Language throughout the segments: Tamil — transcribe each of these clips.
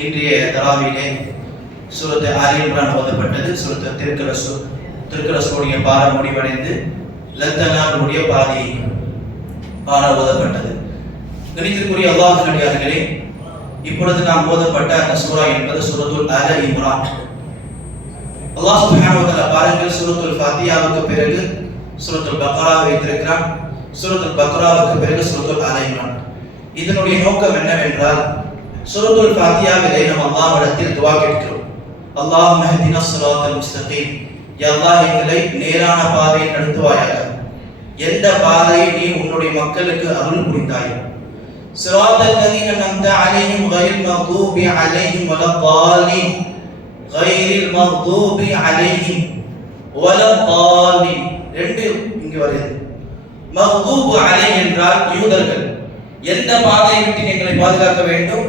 இன்றைய தராவிலே சூரத் ஆலி இம்ரான் ஓதப்பட்டது. சூரத் திருக்கரசோடைய பாரம் முடிவடைந்து லத்தனாவுடைய பாதி ஓதப்பட்டது. கணித்திற்குரிய அல்லாஹ் நடிகார்களே, இப்பொழுது நாம் ஓதப்பட்ட அந்த சூரா என்பது சூரத்துல் ஆல இம்ரான். அல்லாஹ் சுப்ஹானஹு வ தஆலா பாருங்கள், சூரத்துல் ஃபாத்திஹாவுக்கு பிறகு சூரத்துல் பக்ரா வைத்திருக்கிறான், சூரத்துல் பக்ராவுக்கு பிறகு சூரத்துல் ஆல இம்ரான். இதனுடைய நோக்கம் என்னவென்றால், சூரத்துல் ஃபாத்திஹாவிலே நாம் அல்லாஹ்விடத்தில் துஆ கேட்கிறோம். அல்லாஹும்ம ஹ்தினஸ் ஸிராத்தல் முஸ்தகீம், யா அல்லாஹ் எங்களை நேரான பாதையில் நடத்துவாயாக. எந்த பாதையை நீ உன்னுடைய மக்களுக்கு அருள் புரிந்தாயோ, ஸிராத்தல் லதீன அன்அம்த அலைஹிம் கைரில் மக்தூபி அலைஹிம் வலத்தாலின், கைரில் மக்தூபி அலைஹிம் வலத்தாலின். ரெண்டு இங்க வருது. மக்தூப் அலைஹி என்றால் யூதர்கள். எந்த பாதையை விட்டு எங்களை பாதுகாக்க வேண்டும்,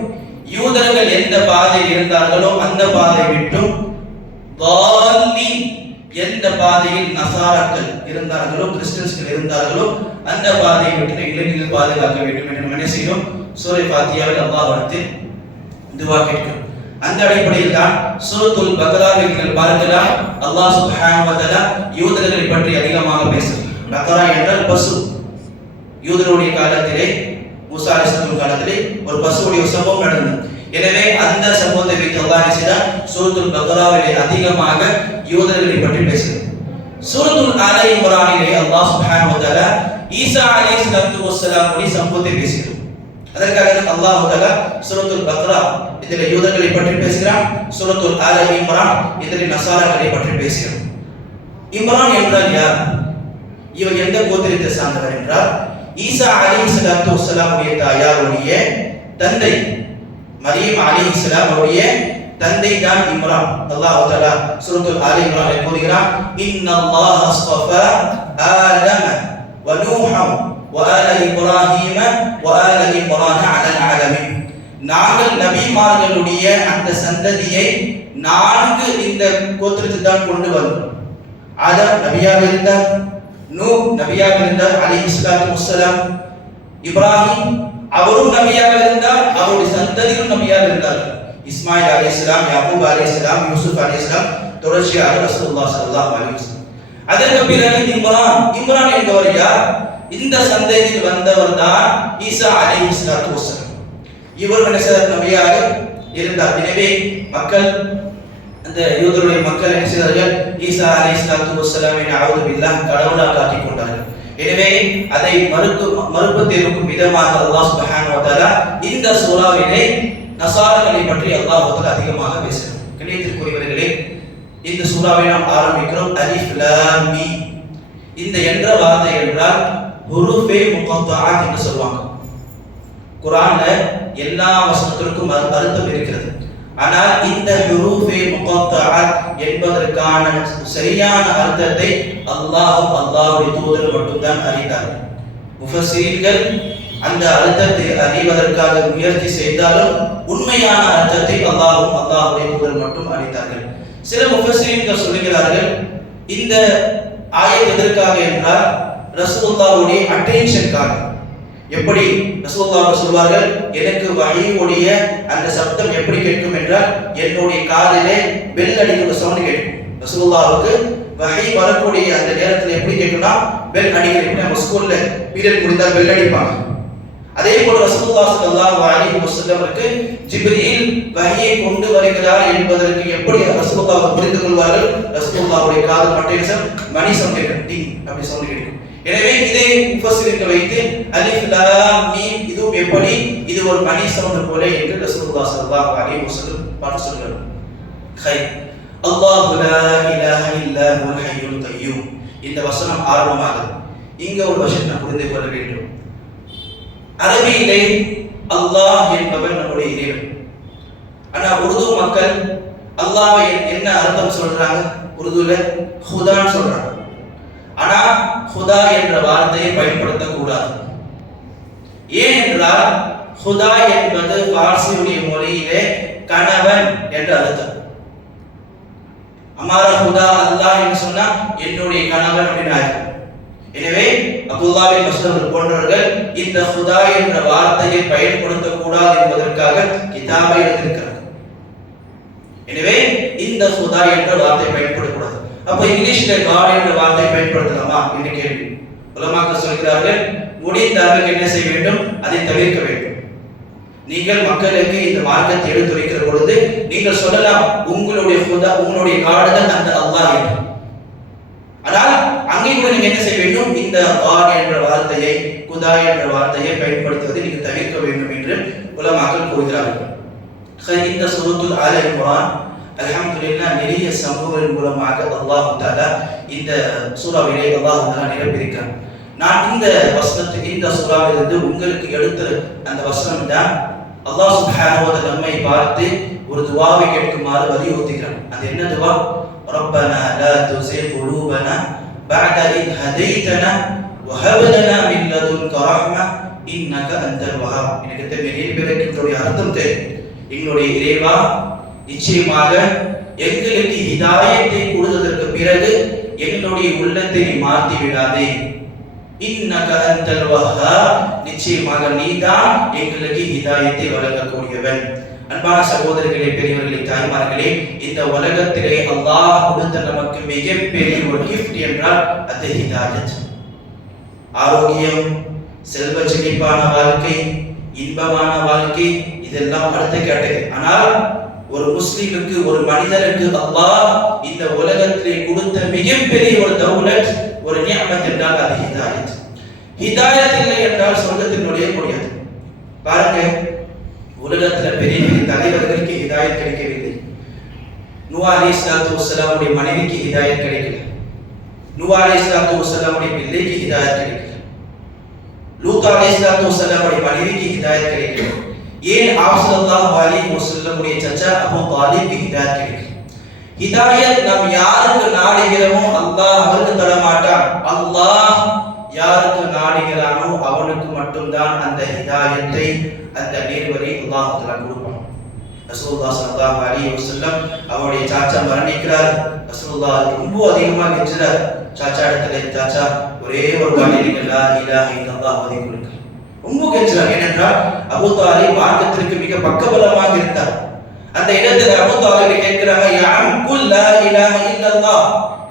யூதர்கள் எந்த பாதையில் இருந்தார்களோ அந்த பாதையை விட்டும், தாலின் எந்த பாதையில் நசாராக்கள் இருந்தார்களோ, கிறிஸ்டியன்ஸ்கள் இருந்தார்களோ அந்த பாதையை விட்டு எங்களை நீங்கள் பாதுகாக்க வேண்டும் என்று நம்ம என்ன செய்யணும், சூரா ஃபாத்திஹாவில் அல்லாஹ்விடத்தில் துஆ கேட்கிறோம். அந்த அடிப்படையில் தான் சூரத்துல் பக்ராவை நீங்கள் பார்க்கலாம். அல்லாஹ் சுப்ஹானஹு வ தஆலா யூதர்களை பற்றி அதிகமாக பேசுகிறார். பக்ரா என்றால் பசு. யூதருடைய காலத்திலே, மூசா அலைஹிஸ்ஸலாம் காலத்திலே ஒரு பசுவுடைய சம்பவம் நடந்தது. எனவே அந்த சம்பவத்தை வைத்து அல்லாஹ் செய்தார் சூரத்துல் பக்ராவிலே அதிகமாக யூதர்களை பற்றி பேசுகிறார். சூரத்துல் ஆல இம்ரானிலே அல்லாஹ் சுப்ஹானஹு வ தஆலா ஈசா அலைஹிஸ்ஸலாம் உடைய சம்பவத்தை பேசுகிறார். அதற்காக தான் அல்லாஹ் தஆலா சூரத்துல் பக்ரா இதிலே யூதர்களை பற்றி பேசுகிறார், சூரத்துல் ஆல இம்ரான் இதிலே நசாராக்களை பற்றி பேசுகிறார். இம்ரான் என்றால் யார்? இவர் எந்த கோத்திரத்தை சார்ந்தவர் என்றால், ஈசா அலைஹிஸ்ஸலாம் உடைய தாயாருடைய தந்தை மரியம் அலைஹிஸ்ஸலாம் உடைய தந்தை தான் இம்ரான். அல்லாஹ் தஆலா சூரத்துல் ஆல இம்ரானில் கூறுகிறார், இன்னல்லாஹ அஸ்தஃபா ஆதம வ நூஹ வ ஆல இப்ராஹீம வ ஆல இம்ரான அலல் ஆலமீன். நாங்கள் நபிமார்களுடைய அந்த சந்ததியை 4 இந்த கோத்திரத்தில் தான் கொண்டு வந்தோம். ஆதம் நபியாக இருந்தார், நூஹ் நபியாக இருந்தார் அலைஹிஸ்ஸலாத்து வஸ்ஸலாம், இப்ராஹிம் அவரும் நபியாக இருந்தார், அவருடைய சந்ததியும் நபியாக இருந்தார். இஸ்மாயில் அலைஹிஸ்ஸலாம், யாக்கூப் அலைஹிஸ்ஸலாம், யூசுப் அலைஹிஸ்ஸலாம், தொடர்ச்சியாக ரசூலுல்லாஹ் ஸல்லல்லாஹு அலைஹி வஸல்லம். அதற்கு பிறகு இம்ரான் என்பவர் யார்? இந்த சந்ததியில் வந்தவர் தான் ஈசா அலைஹிஸ்ஸலாத்து வஸ்ஸலாம். இவர் நபியாக இருந்தார். எனவே மக்கள், அந்த யூதருடைய மக்கள் என்ன செய்தார்கள்? ஈசா அலைஹிஸ்ஸலாத்து வஸ்ஸலாமை நஅஊது பில்லாஹ் கடவுளாக ஆக்கிக் கொண்டார்கள். எனவே அதை மறுப்பு தெரிவிக்கும் விதமாக அல்லாஹ் சுப்ஹானஹு வ தஆலா இந்த சூராவிலே நசாராக்களை பற்றி அல்லாஹ் தஆலா அதிகமாக பேசுகிறார். கண்ணியத்திற்குரியவர்களே, இந்த சூராவை நாம் ஆரம்பிக்கிறோம். அலிஃப் லாம் மீம். இந்த என்ற வார்த்தை என்றால் ஹுரூஃபே முகத்தஆத் என்று சொல்வாங்க. குர்ஆன்ல எல்லா வசனத்திற்கும் அர்த்தம் இருக்கிறது. ஆனால் இந்த ஹுரூஃபே முகத்தஆத் என்பதற்கான சரியான அர்த்தத்தை அல்லாஹ்வுடைய தூதர் மட்டும்தான் அறிந்தார்கள். முஃபஸ்ஸீர்கள் அந்த அர்த்தத்தை அறிவதற்காக முயற்சி செய்தாலும் உண்மையான அர்த்தத்தை அல்லாஹ்வுடைய தூதர் மட்டும் அறிந்தார்கள். சில முஃபஸ்ஸீர்கள் சொல்கிறார்கள், இந்த ஆயத் எதற்காக என்றால் ரசூலுல்லாஹ்வுடைய அட்டென்ஷனுக்காக. எப்படி ரசூலுல்லாஹ் சொல்வார்கள், எனக்கு வஹீயுடைய அந்த சப்தம் எப்படி கேட்கும் என்றால் என்னுடைய காதிலே பெல் அடிக்கிற சவுண்ட் கேட்கும். ரசூலுல்லாஹ்வுக்கு வஹீ வரக்கூடிய அந்த நேரத்தில் எப்படி கேட்கும்னா பெல் அடிக்கிற, நம்ம ஸ்கூல்ல பீரியட் முடிந்தால் பெல் அடிப்பாங்க. அதே போல ரசூலுல்லாஹ் ஸல்லல்லாஹு அலைஹி வஸல்லமுக்கு ஜிப்ரீல் வஹீயை கொண்டு வருகிறார் என்பதற்கு எப்படி ரசூலுல்லாஹ் புரிந்து கொள்வார்கள்? ரசூலுல்லாஹ்வுடைய காது மட்டும் மணி சவுண்ட் கேட்கும், டிங் அப்படி சவுண்ட் கேட்கும். எனவே இதை முஃபஸ்ஸிர்கள் வைத்து அலிஃப் லாம் மீம் இதுவும் எப்படி இது ஒரு மணி சவுண்ட் போல என்று ரசூலுல்லாஹ் ஸல்லல்லாஹு அலைஹி வஸல்லம் பாட்டு சொல்கிறார். ஹைர் அல்லாஹு லா இலாஹ இல்லா ஹுவல் ஹய்யுல் கய்யூம். இந்த வசனம் ஆரம்பமாகுது. இங்க ஒரு விஷயத்தை புரிந்து கொள்ள வேண்டும். அரபியிலே அல்லாஹ் என்பவன் நம்முடைய இறைவன். ஆனா உருது மக்கள் அல்லாஹ்வை என்ன அர்த்தம் சொல்றாங்க? உருதுல ஹுதான்னு சொல்றாங்க. ஆனா ஹுதா என்ற வார்த்தையை பயன்படுத்த கூடாது. ஏன் என்றால் ஹுதா என்பது பார்சியுடைய மொழியிலே கணவன் என்ற அர்த்தம். அமாரா ஹுதா அல்லாஹ் என்று சொன்னா என்னுடைய கணவன் அப்படின்னு. எனவே அப்துல்லாஹ் பின் மஸ்ஊத் போன்றவர்கள் இந்த ஹுதா என்ற வார்த்தையை பயன்படுத்த கூடாது என்பதற்காக கிதாபை எழுதியிருக்கிறார்கள். எனவே இந்த ஹுதா என்ற வார்த்தை பயன்படக்கூடாது. அப்ப இங்கிலீஷ்ல காட் என்ற வார்த்தை பயன்படுத்தலாமா என்று கேள்வி. உலமாக்கள் சொல்கிறார்கள், முடிந்த அளவுக்கு என்ன செய்ய வேண்டும், அதை தவிர்க்க வேண்டும். நீங்கள் மக்களுக்கு இந்த மார்க்கத்தை எடுத்துரைக்கிற பொழுது நீங்கள் சொல்லலாம் உங்களுடைய ஹுதா, உங்களுடைய காட் தான் அந்த அல்லாஹ் என்று. ஆனால் அங்கே கூட நீங்க என்ன செய்ய வேண்டும், இந்த காட் என்ற வார்த்தையை, குதா என்ற வார்த்தையை பயன்படுத்துவதை நீங்கள் தவிர்க்க வேண்டும் என்று உலமாக்கள் கூறுகிறார்கள். இந்த சூரத்துல் ஆல இம்ரான் அல்ஹம்துலில்லாஹ் நிறைய சம்பவங்கள் மூலமாக அல்லாஹ் தஆலா இந்த சூராவிலே அல்லாஹ் தஆலா நிரப்பியிருக்கிறார். நான் இந்த வசனத்துக்கு, இந்த சூராவிலிருந்து உங்களுக்கு எடுத்த அந்த வசனம் தான் அல்லாஹ் சுப்ஹானஹு வ தஆலா நம்மை பார்த்து ஒரு துஆவை கேட்குமாறு வலியுறுத்துகிறார். அது என்ன துஆ? ரப்பனா லா துஸிக் குலூபனா பஅத இத் ஹதைதனா வ ஹப் லனா மின் லதுன்க ரஹ்ம இன்னக அன்தல் வஹாப். எனக்கு நிறைய பேருக்கு இதோட அர்த்தம் தெரியும். எங்களுடைய இறைவா, நிச்சயமாக எங்களுக்கு ஹிதாயத்தை கொடுத்ததற்கு பிறகு எங்களுடைய உள்ளத்தை நீ மாற்றி விடாதே. இன்னக அன்தல் வஹாப், நிச்சயமாக நீதான் எங்களுக்கு ஹிதாயத்தை வழங்கக்கூடியவன். அன்பான சகோதரர்களே, பெரியவர்களே, தாய்மார்களே, இந்த உலகத்திலே அல்லாஹ் கொடுத்த நமக்கு மிகப்பெரிய ஒரு கிஃப்ட் என்றால் அது ஹிதாயத். ஆரோக்கியம், செல்வ செழிப்பான வாழ்க்கை, இன்பமான வாழ்க்கை, இதெல்லாம் அடுத்த கேட்டகரி. ஆனால் ஒரு முஸ்லிமுக்கு, ஒரு மனிதனுக்கு அல்லாஹ் இந்த உலகத்திலே கொடுத்த மிகப்பெரிய ஒரு தௌலத், ஒரு நிஅமத் என்றால் அது ஹிதாயத். ஹிதாயத் இல்லை என்றால் சொர்க்கத்தில் நுழைய முடியாது. பாருங்க, உலகத்தில் பெரிய பெரிய தலைவர்களுக்கு ஹிதாயத் கிடைக்கவில்லை. நூஹ் அலைஹிஸ்ஸலாத்து வஸ்ஸலாமுடைய மனைவிக்கு ஹிதாயத் கிடைக்கல. நூஹ் அலைஹிஸ்ஸலாத்து வஸ்ஸலாமுடைய பிள்ளைக்கு ஹிதாயத் கிடைக்கல. லூத் அலைஹிஸ்ஸலாத்து வஸ்ஸலாமுடைய மனைவிக்கு ஹிதாயத் கிடைக்கல. ஏன் ஸல்லல்லாஹு அலைஹி வஸல்லமுடைய சச்சா அபூ தாலிப்க்கு ஹிதாயத் கிடைக்கல? ஹிதாயத் நாம் யாருக்கு நாடுகிறோமோ அல்லாஹ் அவருக்கு தர மாட்டான். அல்லாஹ் யாருக்கு நாடுகிறானோ அவனுக்கு மட்டும்தான் அந்த ஹிதாயத்தை, அந்த நேர்வழி அல்லாஹ் தஆலா கொடுப்பான். ரசூலுல்லாஹ் ஸல்லல்லாஹு அலைஹி வஸல்லம் அவருடைய சாச்சா மரணிக்கிறார். ரசூலுல்லாஹ் ரொம்ப அதிகமாக கெஞ்சுறார் சாச்சா இடத்துல, சாச்சா ஒரே ஒரு வார்த்தை லா இலாஹ இல்லல்லாஹ் ஓதி கொடுங்க. ரொம்ப கெஞ்சுறார். ஏனென்றால் அபூ தாலிப் மார்க்கத்திற்கு மிக பக்கபலமாக இருந்தார். அந்த இடத்துல அபூ தாலிப் கேட்கிறாங்க, யா அம் குல் லா இலாஹ இல்லல்லாஹ்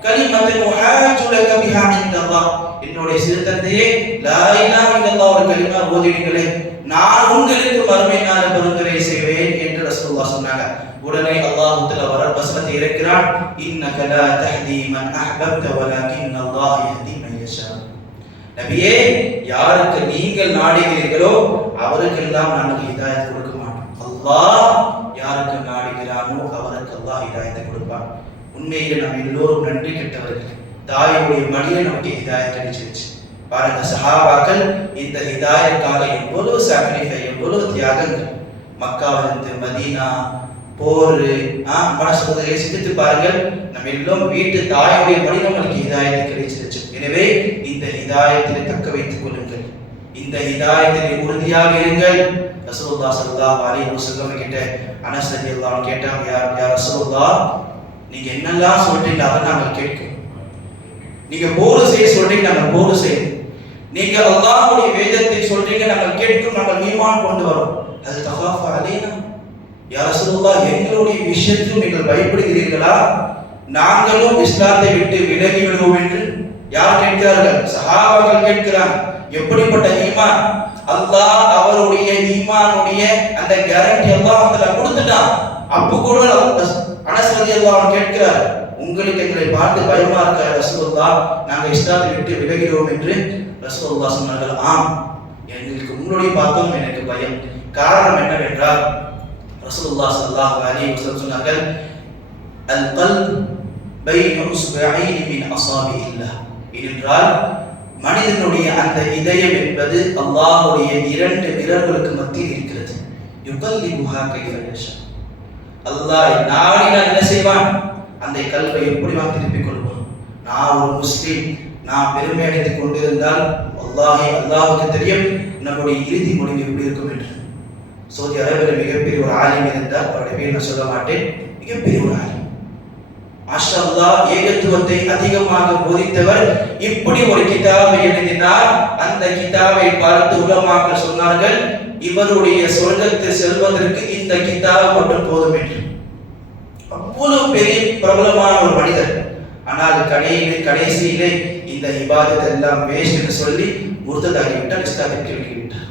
கலிமத்துன் உஹாஜு லக பிஹா இன்தல்லாஹ். என்னுடைய சிறுதந்தையே, லா இலாஹ இல்லல்லாஹ் ஒரு கலிமா ஓதிடுங்களே, நான் உங்களுக்கு மறுமை நாள் பரிந்துரை செய்வேன் என்று ரசூலுல்லாஹ் சொன்னாங்க. உடனே அல்லாஹ் தஆலா வசனத்தை இறக்கிறான், இன்னக லா தஹ்தி மன் அஹ்பப்த வலக்கின் அல்லாஹ் யஹ்தி மன் யஷா. நபியே, யாருக்கு நீங்கள் நாடுகிறீர்களோ அவருக்கெல்லாம் நாங்கள் ஹிதாயத் கொடுக்க மாட்டோம். அல்லாஹ் யாருக்கு நாடுகிறானோ அவருக்கு அல்லாஹ் ஹிதாயத்தை கொடுப்பான். உண்மையிலே நாம் எல்லோரும் நன்றி கெட்டவர்கள். தாயுடைய மடியில் நமக்கு ஹிதாயத் கிடைச்சிருச்சு. பாருங்க, சஹாபாக்கள் இந்த ஹிதாயத்துக்காக எவ்வளவு சாக்ரிஃபை, எவ்வளவு தியாகங்கள். மக்காவிலிருந்து மதீனா போர், மனசுகளை சிந்தித்து பாருங்கள். நம்ம எல்லாம் வீட்டு தாயுடைய மடி நம்மளுக்கு ஹிதாயத்து கிடைச்சிருச்சு. எனவே இந்த ஹிதாயத்தினை தக்க வைத்துக் கொள்ளுங்கள், இந்த ஹிதாயத்தினை உறுதியாக இருங்கள். ரசூலுல்லாஹ் ஸல்லல்லாஹு அலைஹி வஸல்லம் கிட்ட அனஸ் ரலியல்லாஹு அன்ஹு கேட்டாங்க, யா ரசூலுல்லாஹ், நீங்க என்னெல்லாம் சொல்றீங்க அதை நாங்கள் கேட்கிறோம். நீங்க போர் செய்ய சொல்றீங்க, நாங்கள் போர் செய்யணும். நீங்க அல்லாஹ்வுடைய வேதத்தை சொல்றீங்க, நாங்கள் கேட்கும், நாங்கள் ஈமான் கொண்டு வரோம். அது தகாஃபா அலைனா, யா ரசூலுல்லாஹ், எங்களுடைய விஷயத்தில் நீங்கள் பயப்படுகிறீர்களா? நாங்களும் இஸ்லாத்தை விட்டு விலகி விடுவோம் என்று யார் கேட்கிறார்கள்? சஹாபாக்கள் கேட்கிறாங்க. எப்படிப்பட்ட ஈமான்! அல்லாஹ் அவருடைய ஈமானுடைய அந்த கேரண்டி அல்லாஹ் தஆலா கொடுத்துட்டான். அப்போ கூட அனஸ் ரலியல்லாஹு அன்ஹு கேட்கிறார், உங்களுக்கு எங்களை பார்த்து பயமா இருக்கா ரசூலுல்லாஹ்? நாங்கள் இஸ்லாத்தை விட்டு விலகிறோம் என்று ரசூலுல்லாஹ் சொன்னார்கள். ஆம், எங்களுக்கு உங்களுடைய பார்த்தோம் எனக்கு பயம். காரணம் என்னவென்றால் ரசூலுல்லாஹ் ஸல்லல்லாஹு அலைஹி வஸல்லம் சொன்னார்கள், அல் கல்ப் பைன உஸ்புஐன் மின் அஸாபில்லாஹ். என்றால் மனிதனுடைய அந்த இதயம் என்பது அல்லாஹ்வுடைய இரண்டு விரல்களுக்கு மத்தியில் இருக்கிறது. யுகல்லிபுஹா கைஃப யஷா. அல்லாஹ் நாடினால் என்ன செய்வான்? அந்த கல்வை எப்படி திருப்பிக் கொள்வான். நான் ஒரு முஸ்லிம், நான் பெருமை அடைத்துக் கொண்டிருந்தால் அல்லாஹ்வுக்கு தெரியும் நம்முடைய இறுதி முடிவு எப்படி இருக்கும் என்று. சவுதி அரேபியாவில் மிகப்பெரிய ஒரு ஆலிம் இருந்தார். அவருடைய பேர் நான் சொல்ல மாட்டேன். மிகப்பெரிய ஒரு ஆலிம், மாஷா அல்லாஹ், ஏகத்துவத்தை அதிகமாக போதித்தவர். இப்படி ஒரு கிதாபை எழுதினார். அந்த கிதாபை பார்த்து உலமாக்கள் சொன்னார்கள், இவருடைய சொர்க்கத்தில் செல்வதற்கு இந்த கிதாப் மட்டும் போதும் என்று. அவ்வளவு பெரிய பிரபலமான ஒரு மனிதர். ஆனால் கடைசியிலே இந்த இபாதத் எல்லாம் வேஸ்ட் என்று சொல்லி முர்ததாகி விட்டார், இஸ்லாத்திற்கு விட்டார்.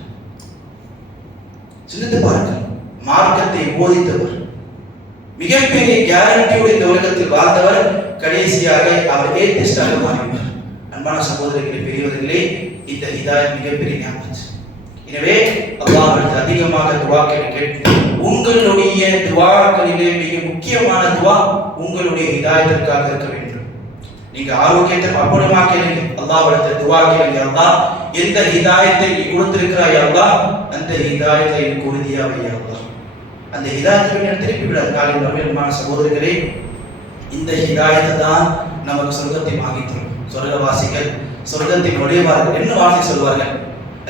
சிந்தித்து பாருங்கள், மார்க்கத்தை போதித்தவர், மிகப்பெரிய கேரண்டியோடு இந்த உலகத்தில் வாழ்ந்தவர், கடைசியாக அவர் ஏத்திஸ்டாக மாறிவிட்டார். அன்பான சகோதரர்களே, பெரியவர்களே, இந்த ஹிதாயத் மிகப்பெரிய ஞாபகம். எனவே அல்லாஹ்விற்கு அதிகமாக துஆ கேட்கும். உங்களுடைய துஆக்களிலே மிக முக்கியமான துஆ உங்களுடைய ஹிதாயத்திற்காக இருக்க வேண்டும். நீங்க ஆரோக்கியத்தை அப்புறமா கேளுங்க, அல்லாஹ்விடத்தில் துஆ கேளுங்க. அல்லாஹ் எந்த ஹிதாயத்தை நீ கொடுத்திருக்கிறாய் அல்லாஹ், அந்த ஹிதாயத்தை எனக்கு உறுதியா வை அல்லாஹ். அந்த ஹிதாயத்தை திருப்பி விடாது. நாளை மறுமையான சகோதரர்களே, இந்த ஹிதாயத்தை தான் நமக்கு சொர்க்கத்தை வாங்கி தரும். சொர்க்கவாசிகள் சொர்க்கத்தை நுழைவார்கள். என்ன வார்த்தை சொல்வார்கள்?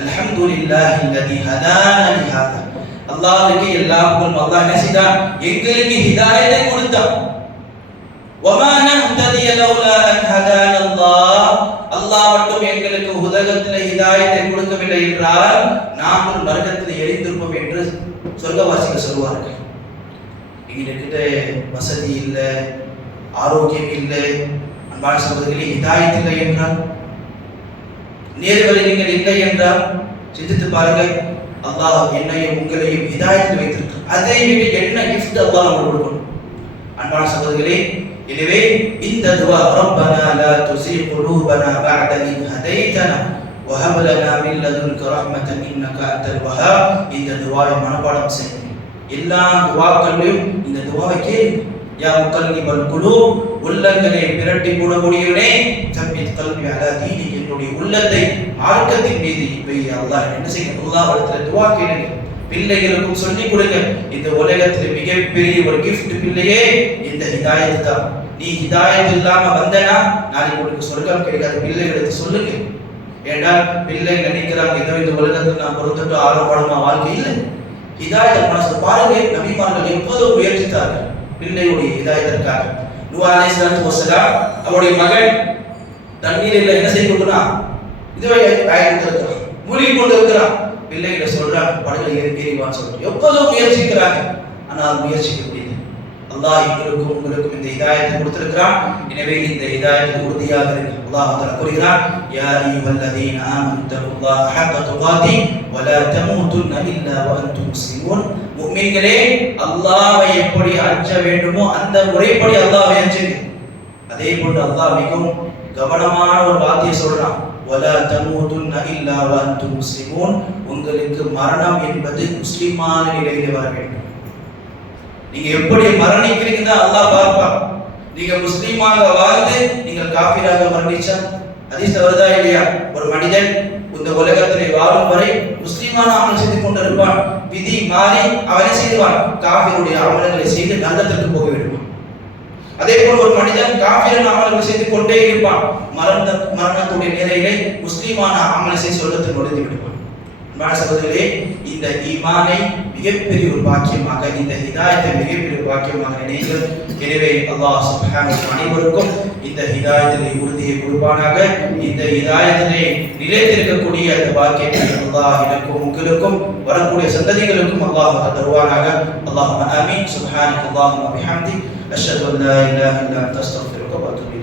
அல்ஹம்துலில்லாஹி அல்லதி ஹதானா லிஹாதா. அல்லாஹ்வுக்கு எல்லா புகழும். அல்லாஹ் என்ன செய்தான்? எங்களுக்கு ஹிதாயத்தை கொடுத்தான். வமா நஹ்ததிய லௌலா அன் ஹதானா அல்லாஹ். அல்லாஹ் மட்டும் எங்களுக்கு உலகத்தில் ஹிதாயத்தை கொடுக்கவில்லை என்றால் நாங்கள் நரகத்தில் எரிந்திருப்போம் என்று சொர்க்கவாசிகள் சொல்வார்கள். எங்ககிட்ட வசதி இல்லை, ஆரோக்கியம் இல்லை, அன்பான சகோதரர்களே, ஹிதாயத் இல்லை என்றால், நேர்வழி நீங்கள் இல்லை என்றால் சிந்தித்து பாருங்கள். அல்லாஹ் என்னையும் உங்களையும் ஹிதாயத்தில் வைத்திருக்கிறார். அதை விட என்ன கிஃப்ட் அல்லாஹ் நமக்கு கொடுக்கணும். அன்பான சகோதரர்களே, எனவே இந்த துஆ ரப்பனா லா துஸிக் குலூபனா பஅத இத் ஹதைதனா வ ஹப் லனா மின் லதுன்க ரஹ்மத்தன் இன்னக அன்தல் வஹ்ஹாப். இந்த துஆவை மனப்பாடம் செய்யுங்க. எல்லா துஆக்களிலும் இந்த துஆவை கேளுங்க. யா முகல்லிபல் குலூப், உள்ளங்களை பிரட்டி போடக்கூடியவனே, தப்பித் கல்வி அலா தீனி, என்னுடைய உள்ளத்தை மார்க்கத்தின் மீது வை அல்லாஹ். என்ன செய்யுங்க? அல்லாஹ்விடத்தில் துஆ கேளுங்க. பிள்ளைகளுக்கும் சொல்லிக் கொடுங்க. இந்த உலகத்தில் மிகப்பெரிய ஒரு கிஃப்ட் பிள்ளையே இந்த ஹிதாயத் தான். நீ ஹிதாயத் இல்லாம வந்தனா நாளைக்கு உனக்கு சொர்க்கம் கிடைக்காது. பிள்ளைகளுக்கு சொல்லுங்க. ஏன்னா பிள்ளை நினைக்கிறாங்க ஏதோ இந்த உலகத்தில் நான் பொறுத்துட்டு ஆரோப்படமா வாழ்க்கை இல்லை. ஹிதாயத் மனசு பாருங்க, நபிமார்கள் எப்போதும் முயற்சித்தார்கள் பிள்ளையுடைய ஹிதாயத்திற்காக. நூஹ் அலைஹிஸ்ஸலாத்து வஸலாம் அவருடைய மகன் தண்ணீரில் என்ன செய்ய கொண்டுனா இதுவரை ஆயிரத்திருக்கிறான், மூழ்கி கொண்டு இருக்கிறான். பிள்ளைகளை சொல்றாங்க படகுல ஏறிவான்னு சொல்றாங்க. எப்போதும் முயற்சிக்கிறாங்க, ஆனால் முயற்சிக்க முடியல. அல்லாஹ் எங்களுக்கும் உங்களுக்கும் இந்த ஹிதாயத்தை கொடுத்திருக்கிறான். எனவே இந்த ஹிதாயத்தில் உறுதியாக இருங்க. அல்லாஹ் தஆலா கூறுகிறான், யா அய்யுஹல்லதீன ஆமனு தகுல்லாஹ ஹக்க துகாதி வ லா தமூதுன்ன இல்லா வ அன்தும் முஸ்லிமூன். முஃமின்களே, அல்லாஹ்வை எப்படி அஞ்ச வேண்டுமோ அந்த முறைப்படி அல்லாஹ்வை அஞ்சுங்க. அதே போன்று அல்லாஹ் மிகவும் கவனமான ஒரு வார்த்தையை சொல்றான், வலா தமூதுன்ன இல்லா வ அன்தும் முஸ்லிமூன். உங்களுக்கு மரணம் என்பது முஸ்லிமான நிலையில் வர வேண்டும். நீங்க எப்படி மரணிக்கிறீங்க அல்லாஹ் பார்ப்பான். நீங்க முஸ்லிமாக வாழ்ந்து நீங்கள் காஃபிராக மரணிச்சா ஹதீஸ்ல வருதா இல்லையா? ஒரு மனிதன் இந்த உலகத்திலே வாழும் வரை முஸ்லிமான அமல் செய்து கொண்டிருப்பான். விதி மாறி அவனை செய்வான், காஃபிருடைய அமல்களை செய்து நரகத்திற்கு போக விடுவான். அதே போல் ஒரு மனிதன் காஃபிரான அமல்களை செய்து கொண்டே இருப்பான். மரணத்துடைய நிலையிலே முஸ்லிமான அமலை செய்து சொர்க்கத்தில் நுழைந்து விடுவான். சகோதரர்களே, இந்த ஈமானை மிகப்பெரிய ஒரு பாக்கியமாக, இந்த ஹிதாயத்தை மிகப்பெரிய ஒரு பாக்கியமாக நினைங்கள். எனவே அல்லாஹ் சுப்ஹானஹு அனைவருக்கும் இந்த ஹிதாயத்திலே உறுதியை கொடுப்பானாக. இந்த ஹிதாயத்திலே நிலைத்திருக்கக்கூடிய அந்த பாக்கியத்தை அல்லாஹ் எனக்கும் உங்களுக்கும் வரக்கூடிய சந்ததிகளுக்கும் அல்லாஹ் தருவானாக. அல்லாஹும்ம ஆமீன். சுப்ஹானக அல்லாஹும்ம பிஹம்தி அஷ்ஹது அன் லா இலாஹா இல்லா அன்த அஸ்தக்ஃபிருக வ அத்தூபு